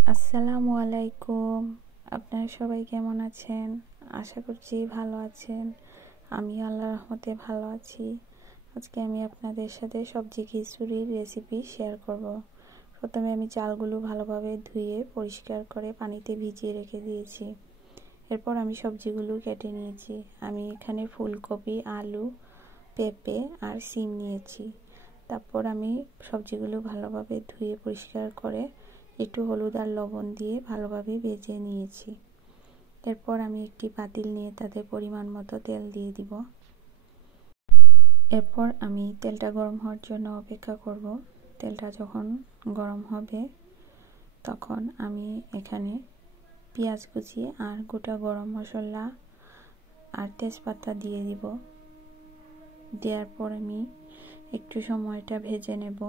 আসসালামু আলাইকুম। আপনারা সবাই কেমন আছেন? আশা করছি ভালো আছেন। আমি আল্লাহর রহমতে ভালো আছি। আজকে আমি আপনাদের সাথে সবজি খিচুড়ির রেসিপি শেয়ার করব। প্রথমে আমি চালগুলো ভালোভাবে ধুয়ে পরিষ্কার করে পানিতে ভিজিয়ে রেখে দিয়েছি। এরপর আমি সবজিগুলো কেটে নিয়েছি। আমি এখানে ফুলকপি, আলু, পেঁপে আর সিম নিয়েছি। তারপর আমি সবজিগুলো ভালোভাবে ধুয়ে পরিষ্কার করে একটু হলুদ আর লবণ দিয়ে ভালোভাবে ভেজে নিয়েছি। এরপর আমি একটি পাতিল নিয়ে তাতে পরিমাণ মতো তেল দিয়ে দিব। এরপর আমি তেলটা গরম হওয়ার জন্য অপেক্ষা করব। তেলটা যখন গরম হবে তখন আমি এখানে পেঁয়াজ কুচি আর গোটা গরম মশলা আর তেজপাতা দিয়ে দিব। দেওয়ার পর আমি একটু সময়টা ভেজে নেব।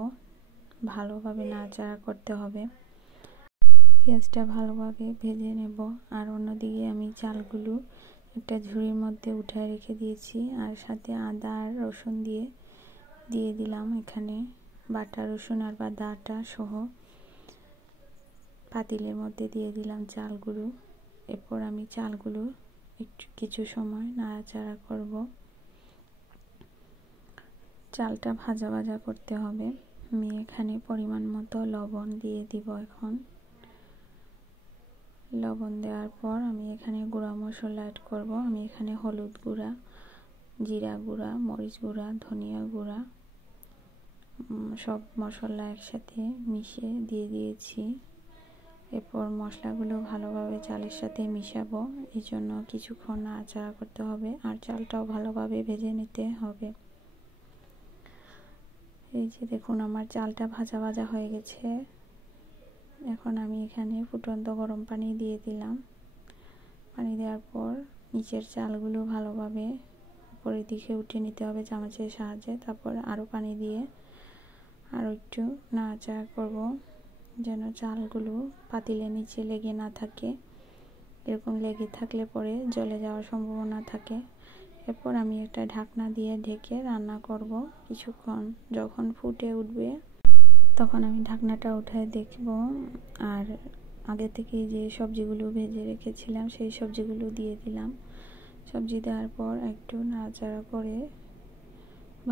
ভালোভাবে নাড়াচাড়া করতে হবে। পেঁয়াজটা ভালোভাবে ভেজে নেব। আর অন্যদিকে আমি চালগুলো একটা ঝুড়ির মধ্যে উঠায় রেখে দিয়েছি। আর সাথে আদা আর রসুন দিয়ে দিলাম। এখানে বাটা রসুন আর আদাটা সহ পাতিলের মধ্যে দিয়ে দিলাম চালগুলো। এরপর আমি চালগুলো একটু কিছু সময় নাড়াচাড়া করব। চালটা ভাজা ভাজা করতে হবে। আমি এখানে পরিমাণ মতো লবণ দিয়ে দিব। এখন লবণ দেওয়ার পর আমি এখানে গুঁড়া মশলা অ্যাড করব। আমি এখানে হলুদ গুঁড়া, জিরা গুঁড়া, মরিচ গুঁড়া, ধনিয়া গুঁড়া সব মশলা একসাথে মিশিয়ে দিয়ে দিয়েছি। এরপর মশলাগুলো ভালোভাবে চালের সাথে মিশাবো। এই জন্য কিছুক্ষণ নাড়াচাড়া করতে হবে আর চালটাও ভালোভাবে ভেজে নিতে হবে। এই যে দেখুন আমার চালটা ভাজা ভাজা হয়ে গেছে। এখন আমি এখানে ফুটন্ত গরম পানি দিয়ে দিলাম। পানি দেওয়ার পর নিচের চালগুলো ভালোভাবে উপরের দিকে উঠিয়ে নিতে হবে চামচের সাহায্যে। তারপর আরও পানি দিয়ে আরও একটু নাড়াচাড়া করব যেন চালগুলো পাতিলের নিচে লেগে না থাকে। এরকম লেগে থাকলে পরে জ্বলে যাওয়ার সম্ভাবনা থাকে। এরপর আমি একটা ঢাকনা দিয়ে ঢেকে রান্না করব কিছুক্ষণ। যখন ফুটে উঠবে তখন আমি ঢাকনাটা উঠায় দেখব। আর আগে থেকে যে সবজিগুলো ভেজে রেখেছিলাম সেই সবজিগুলো দিয়ে দিলাম। সবজি দেওয়ার পর একটু নাড়াচাড়া করে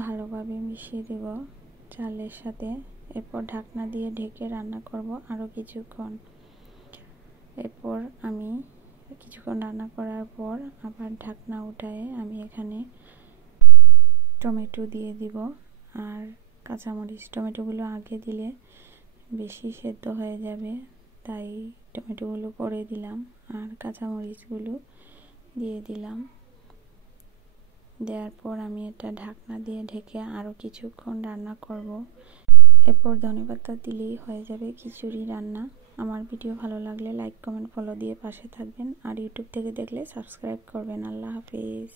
ভালোভাবে মিশিয়ে দেব চালের সাথে। এরপর ঢাকনা দিয়ে ঢেকে রান্না করব আরও কিছুক্ষণ। এরপর আমি কিছুক্ষণ রান্না করার পর আবার ঢাকনা উঠায়ে আমি এখানে টমেটো দিয়ে দিব আর কাঁচামরিচ। টমেটোগুলো আগে দিলে বেশি সেদ্ধ হয়ে যাবে, তাই টমেটোগুলো পরে দিলাম আর কাঁচামরিচগুলো দিয়ে দিলাম। দেওয়ার পর আমি এটা ঢাকনা দিয়ে ঢেকে আরও কিছুক্ষণ রান্না করব। এরপর ধনেপাতা দিলেই হয়ে যাবে খিচুড়ি রান্না। আমার ভিডিও ভালো লাগলে লাইক, কমেন্ট, ফলো দিয়ে পাশে থাকবেন। আর ইউটিউব থেকে দেখলে সাবস্ক্রাইব করবেন। আল্লাহ হাফেজ।